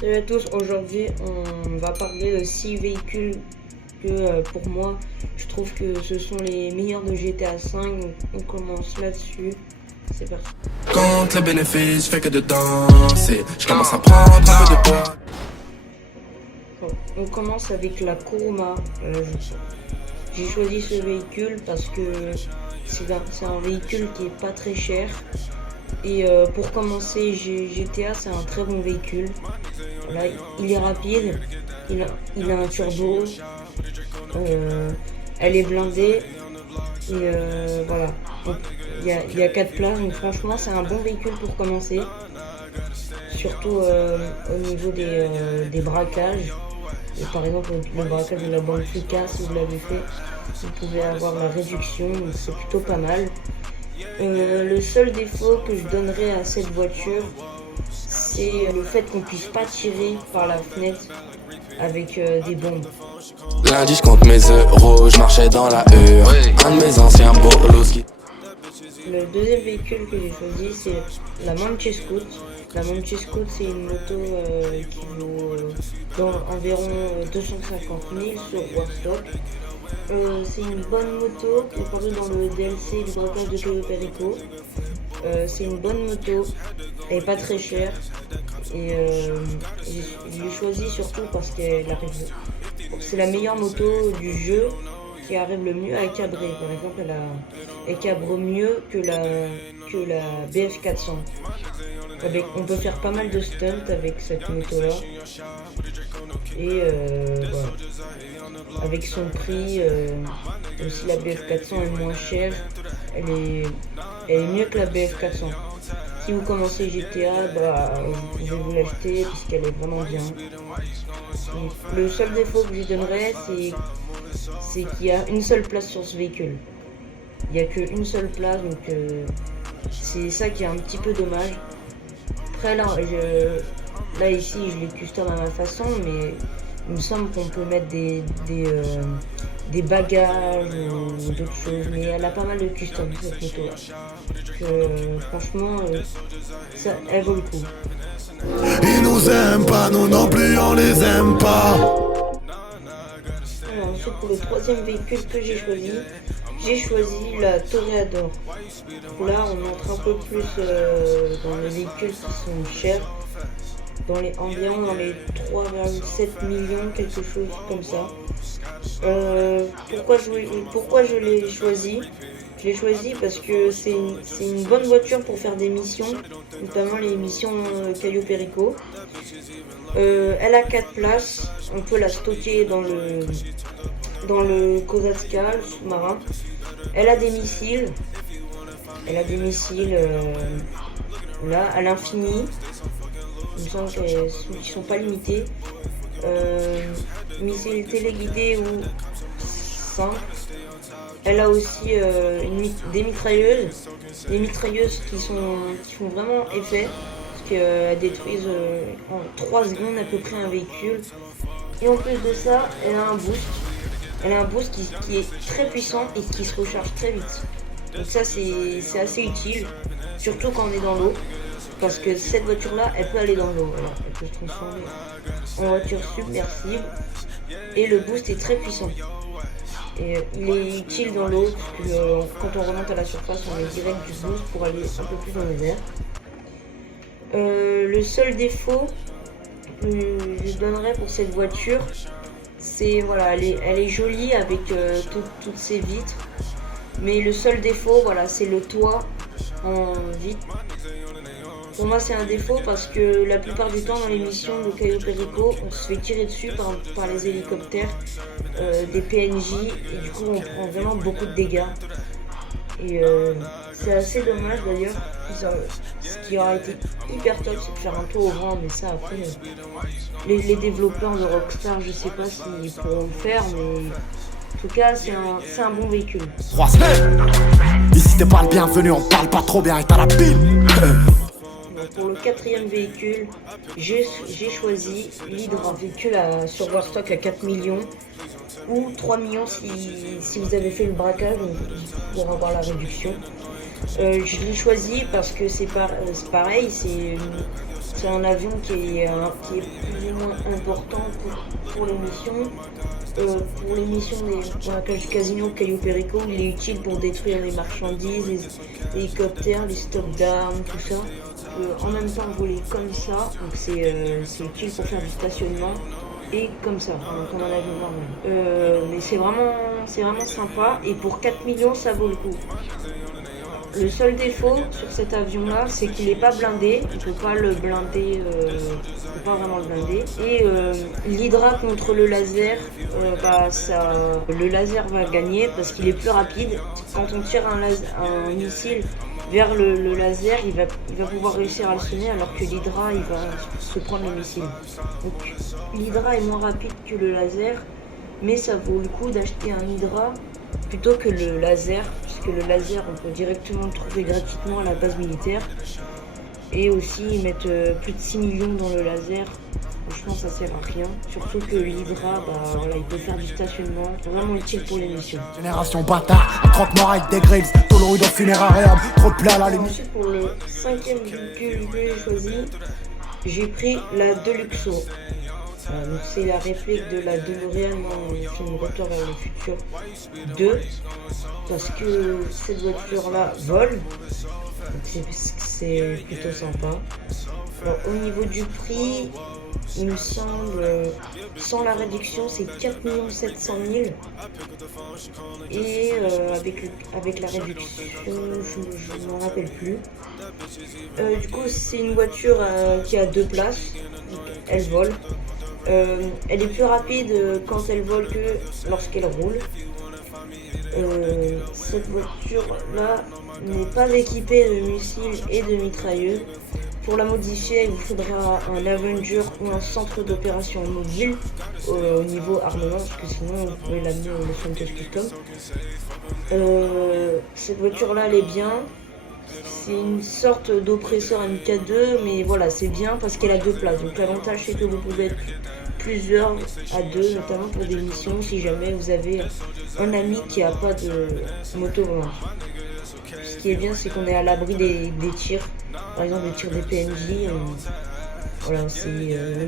Salut à tous, aujourd'hui on va parler de 6 véhicules que pour moi je trouve que ce sont les meilleurs de GTA 5. Donc, on commence là-dessus, c'est parti. Compte les bénéfices, je fais que de danser. Je commence à prendre un peu de poids. Bon, on commence avec la Kuruma. J'ai choisi ce véhicule parce que c'est un véhicule qui est pas très cher. Et pour commencer GTA, c'est un très bon véhicule. Voilà, il est rapide, il a un turbo, elle est blindée et voilà. Donc, il y a 4 places, donc franchement c'est un bon véhicule pour commencer. Surtout au niveau des braquages. Et par exemple le braquage de la banque Fika, si vous l'avez fait, vous pouvez avoir la réduction, donc c'est plutôt pas mal. Le seul défaut que je donnerais à cette voiture, c'est le fait qu'on puisse pas tirer par la fenêtre avec des bombes. Lundi, je compte mes euros, je marchais dans la hure. Un de mes anciens bolos qui. Le deuxième véhicule que j'ai choisi, c'est la Manche Scoot. La Manche Scoot, c'est une moto qui vaut environ 250 000 sur Warstock. C'est une bonne moto qui est apparue dans le DLC du braquage de Cayo Perico. C'est une bonne moto, elle est pas très chère et je l'ai choisie surtout parce qu'elle arrive. C'est la meilleure moto du jeu qui arrive le mieux à cabrer. Par exemple, elle cabre mieux que la BF400. On peut faire pas mal de stunts avec cette moto-là. Et voilà. Avec son prix, aussi la BF400 est moins chère. Elle est mieux que la BF400. Si vous commencez GTA, je vais vous l'acheter puisqu'elle est vraiment bien. Donc, le seul défaut que je lui donnerais, c'est qu'il y a une seule place sur ce véhicule. Il n'y a qu'une seule place, donc c'est ça qui est un petit peu dommage. Après là ici, je l'ai custom à ma façon, mais il me semble qu'on peut mettre des bagages ou d'autres choses, mais elle a pas mal de custom cette moto là. Franchement, elle vaut le coup. Ils nous aiment pas, nous non plus on les aime pas. Alors, ensuite pour le troisième véhicule que j'ai choisi la Toreador. Là on entre un peu plus dans les véhicules qui sont chers. Environ dans les 3,7 millions, quelque chose comme ça. Pourquoi je l'ai choisi? Je l'ai choisi parce que c'est une bonne voiture pour faire des missions, notamment les missions Cayo Perico. Elle a 4 places, on peut la stocker dans le Kozatska, le sous-marin. Elle a des missiles. Là à l'infini. Il me semble qu'ils sont pas limités. Missiles téléguidés ou simples. Elle a aussi des mitrailleuses. Des mitrailleuses qui font vraiment effet. Parce qu'elles détruisent en 3 secondes à peu près un véhicule. Et en plus de ça, elle a un boost. Elle a un boost qui est très puissant et qui se recharge très vite. Donc ça c'est assez utile. Surtout quand on est dans l'eau. Parce que cette voiture-là, elle peut aller dans l'eau. Elle peut se transformer en voiture submersible. Et le boost est très puissant. Et il est utile dans l'eau, parce que quand on remonte à la surface, on met direct du boost pour aller un peu plus dans les airs. Le seul défaut que je donnerais pour cette voiture, c'est voilà, elle est jolie avec toutes ses vitres. Mais le seul défaut, voilà, c'est le toit en vitre. Pour moi, c'est un défaut parce que la plupart du temps, dans les missions de Cayo Perico, on se fait tirer dessus par les hélicoptères, des PNJ, et du coup, on prend vraiment beaucoup de dégâts. Et c'est assez dommage d'ailleurs. Ce qui aurait été hyper top, c'est de faire un tour au vent, mais ça, après, les développeurs de Rockstar, je sais pas s'ils pourront le faire, mais en tout cas, c'est un bon véhicule. 3 semaines. Ici t'es pas le bienvenu, on parle pas trop bien et t'as la pile. Pour le quatrième véhicule, j'ai choisi l'Hydra, véhicule sur Warstock à 4 millions ou 3 millions si vous avez fait le braquage pour avoir la réduction. Je l'ai choisi parce que c'est pareil, C'est un avion qui est plus ou moins important pour les missions. Pour les missions dans la cage du casino Cayo Perico, il est utile pour détruire les marchandises, les hélicoptères, les stocks d'armes, tout ça. En même temps voler comme ça, donc c'est utile pour faire du stationnement et comme ça, comme un avion normal. Mais c'est vraiment sympa et pour 4 millions ça vaut le coup. Le seul défaut sur cet avion-là, c'est qu'il n'est pas blindé. On ne peut pas le blinder, on peut pas vraiment le blinder. Et l'Hydra contre le laser, le laser va gagner parce qu'il est plus rapide. Quand on tire un missile vers le laser, il va pouvoir réussir à le sonner, alors que l'Hydra, il va se prendre le missile. Donc l'Hydra est moins rapide que le laser, mais ça vaut le coup d'acheter un Hydra plutôt que le laser, puisque le laser on peut directement le trouver gratuitement à la base militaire. Et aussi ils mettent plus de 6 millions dans le laser. Franchement ça sert à rien, surtout que l'Hydra, il peut faire du stationnement, vraiment utile pour les missions. Génération bâtard, 30 morts avec des grilles, Toloïde au funéraire, trop de plats à la limite. Ensuite pour le 5e véhicule que j'ai choisi, j'ai pris la Deluxo. Donc c'est la réplique de la DeLorean dans le film Retour vers le futur 2, parce que cette voiture là vole, donc c'est plutôt sympa. Alors, au niveau du prix, il me semble, sans la réduction, c'est 4 700 000. Et avec la réduction, je ne m'en rappelle plus. Du coup, c'est une voiture qui a 2 places, donc elle vole. Elle est plus rapide quand elle vole que lorsqu'elle roule. Cette voiture-là n'est pas équipée de missiles et de mitrailleuses. Pour la modifier, il vous faudra un Avenger ou un centre d'opération mobile au niveau armement, parce que sinon vous pouvez l'amener au Los Santos Custom. Cette voiture-là, elle est bien. C'est une sorte d'oppresseur MK2, mais voilà, c'est bien parce qu'elle a 2 places. Donc l'avantage, c'est que vous pouvez être plusieurs à 2, notamment pour des missions, si jamais vous avez un ami qui n'a pas de moto volante. Ce qui est bien, c'est qu'on est à l'abri des tirs. Par exemple, les tirs des PNJ, on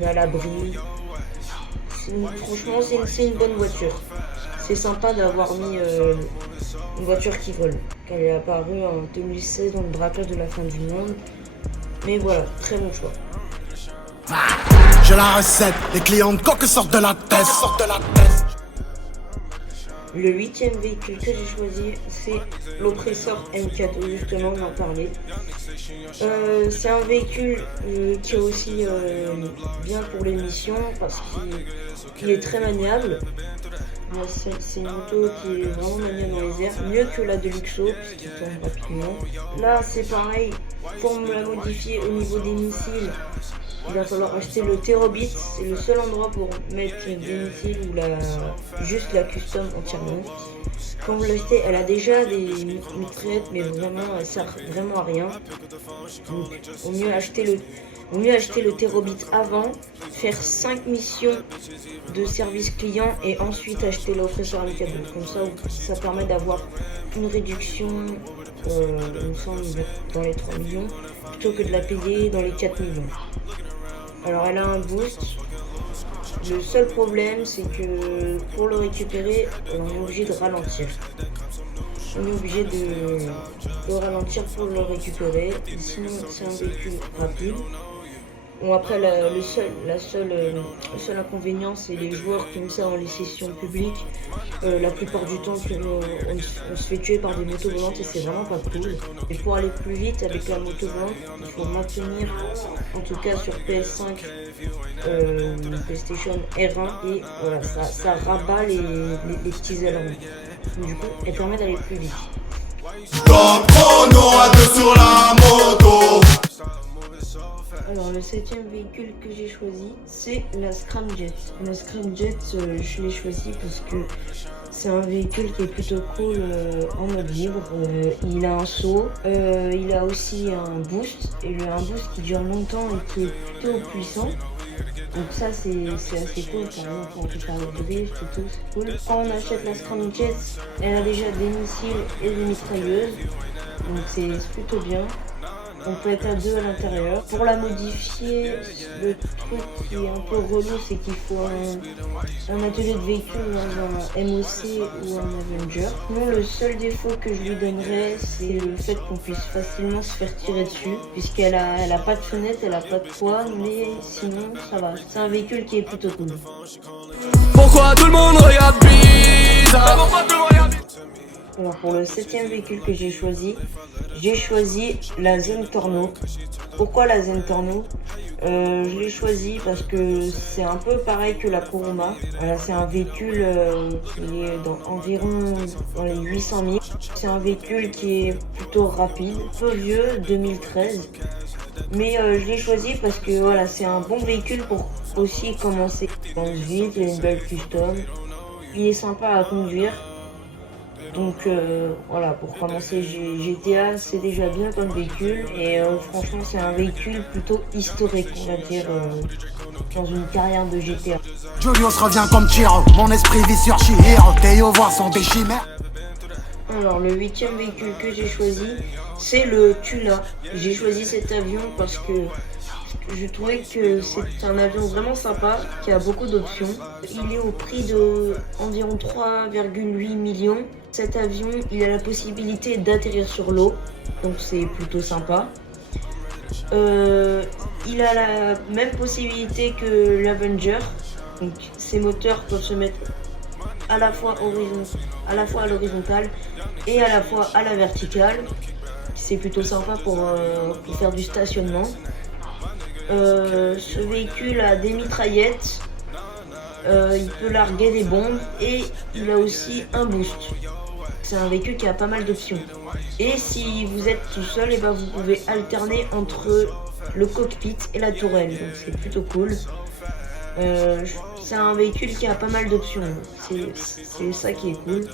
est à l'abri. Franchement, c'est une bonne voiture. C'est sympa d'avoir mis une voiture qui vole. Elle est apparue en 2016 dans le braquage de la fin du monde. Mais voilà, très bon choix. J'ai la recette, les clients de coque sortent de la tête, Le 8e véhicule que j'ai choisi, c'est l'oppresseur M4, justement, on en parlait. C'est un véhicule qui est aussi bien pour les missions parce qu'il est très maniable. C'est une moto qui est vraiment maniable dans les airs, mieux que la Deluxo puisqu'il tombe rapidement. Là c'est pareil, pour me la modifier au niveau des missiles, il va falloir acheter le Terrobit. C'est le seul endroit pour mettre des missiles ou juste la custom entièrement. Quand vous l'achetez, elle a déjà des mitraillettes, mais vraiment elle sert vraiment à rien. Donc au mieux acheter le Terrobit avant, faire 5 missions de service client et ensuite acheter l'oppresseur MK2. Comme ça permet d'avoir une réduction, il me semble, dans les 3 millions, plutôt que de la payer dans les 4 millions. Alors elle a un boost. Le seul problème, c'est que pour le récupérer, on est obligé de ralentir. On est obligé de ralentir pour le récupérer. Sinon, c'est un véhicule rapide. Bon, après, le seul inconvénient, c'est les joueurs comme ça dans les sessions publiques. La plupart du temps, on se fait tuer par des motos volantes et c'est vraiment pas cool. Et pour aller plus vite avec la moto volante, il faut maintenir, en tout cas sur PS5, PlayStation R1, et voilà, ça rabat les petits ailerons. Du coup, elle permet d'aller plus vite. Comme chrono à 2 sur la moto. Alors le 7e véhicule que j'ai choisi, c'est la Scramjet. La Scramjet, je l'ai choisi parce que c'est un véhicule qui est plutôt cool en mode libre. Il a un saut, il a aussi un boost, et un boost qui dure longtemps et qui est plutôt puissant. Donc ça c'est assez cool, par exemple quand on peut faire le drift et tout, c'est cool. Quand on achète la Scramjet, elle a déjà des missiles et des mitrailleuses, donc c'est plutôt bien. On peut être à 2 à l'intérieur. Pour la modifier, le truc qui est un peu relou, c'est qu'il faut un atelier de véhicule dans un MOC ou un Avenger. Sinon, le seul défaut que je lui donnerais, c'est le fait qu'on puisse facilement se faire tirer dessus, puisqu'elle a pas de fenêtre, elle a pas de toit, mais sinon ça va. C'est un véhicule qui est plutôt cool. Pourquoi tout le monde regarde bizarre? Alors pour le 7e véhicule que j'ai choisi la Zentorno. Pourquoi la Zentorno? Je l'ai choisi parce que c'est un peu pareil que la Kuruma. Voilà, c'est un véhicule qui est environ dans les 800 000. C'est un véhicule qui est plutôt rapide, peu vieux, 2013. Mais je l'ai choisi parce que voilà, c'est un bon véhicule pour aussi commencer. Il pense vite, il a une belle custom, il est sympa à conduire. Donc voilà, pour commencer GTA, c'est déjà bien comme véhicule. Et franchement, c'est un véhicule plutôt historique, on va dire, dans une carrière de GTA. Julius revient comme Chiro, mon esprit vit sur Chihiro. Théo voit son déchimère. Alors le 8e véhicule que j'ai choisi, c'est le Tula. J'ai choisi cet avion parce que je trouvais que c'est un avion vraiment sympa, qui a beaucoup d'options. Il est au prix de environ 3,8 millions. Cet avion, il a la possibilité d'atterrir sur l'eau, donc c'est plutôt sympa. Il a la même possibilité que l'Avenger, donc ses moteurs peuvent se mettre à la fois à l'horizontale et à la fois à la verticale. C'est plutôt sympa pour faire du stationnement. Ce véhicule a des mitraillettes, il peut larguer des bombes et il a aussi un boost. C'est un véhicule qui a pas mal d'options. Et si vous êtes tout seul, et ben vous pouvez alterner entre le cockpit et la tourelle, donc c'est plutôt cool. C'est un véhicule qui a pas mal d'options, c'est ça qui est cool.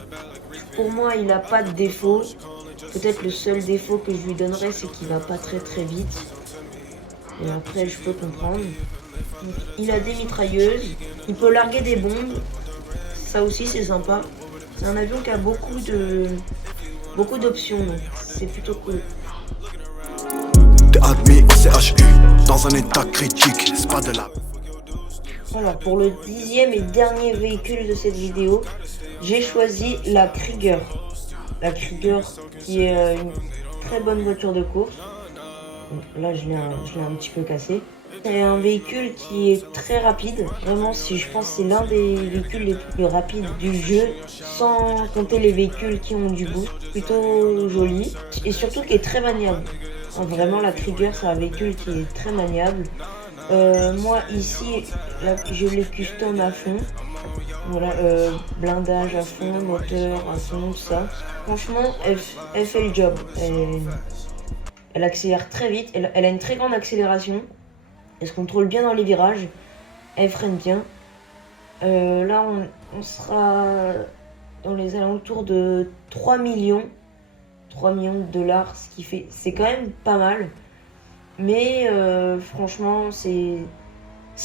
Pour moi, il n'a pas de défaut. Peut-être le seul défaut que je lui donnerais, c'est qu'il va pas très vite. Et après, je peux comprendre. Donc, il a des mitrailleuses, il peut larguer des bombes, ça aussi c'est sympa. C'est un avion qui a beaucoup d'options, donc c'est plutôt cool. T'es admis au CHU, dans un état critique, c'est pas de la... Voilà, pour le 10e et dernier véhicule de cette vidéo, j'ai choisi la Krieger. La Krieger qui est une très bonne voiture de course. Donc là, je l'ai un petit peu cassé. C'est un véhicule qui est très rapide. Vraiment, je pense que c'est l'un des véhicules les plus rapides du jeu, sans compter les véhicules qui ont du boost. Plutôt joli et surtout qui est très maniable. Vraiment, la Krieger, c'est un véhicule qui est très maniable. Moi ici, là, je l'ai custom à fond. Voilà, blindage à fond, moteur à fond, tout ça. Franchement, elle fait le job. Elle accélère très vite, elle a une très grande accélération. Elle se contrôle bien dans les virages. Elle freine bien. Là, on sera dans les alentours de 3 millions. 3 millions de dollars, ce qui fait... C'est quand même pas mal. Mais franchement, c'est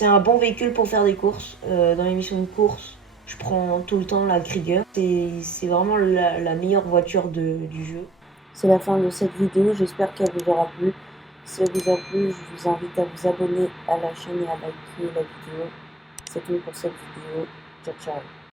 un bon véhicule pour faire des courses. Dans les missions de course, je prends tout le temps la Krieger. C'est vraiment la meilleure voiture du jeu. C'est la fin de cette vidéo, j'espère qu'elle vous aura plu. Si elle vous a plu, je vous invite à vous abonner à la chaîne et à liker la vidéo. C'est tout pour cette vidéo. Ciao, ciao.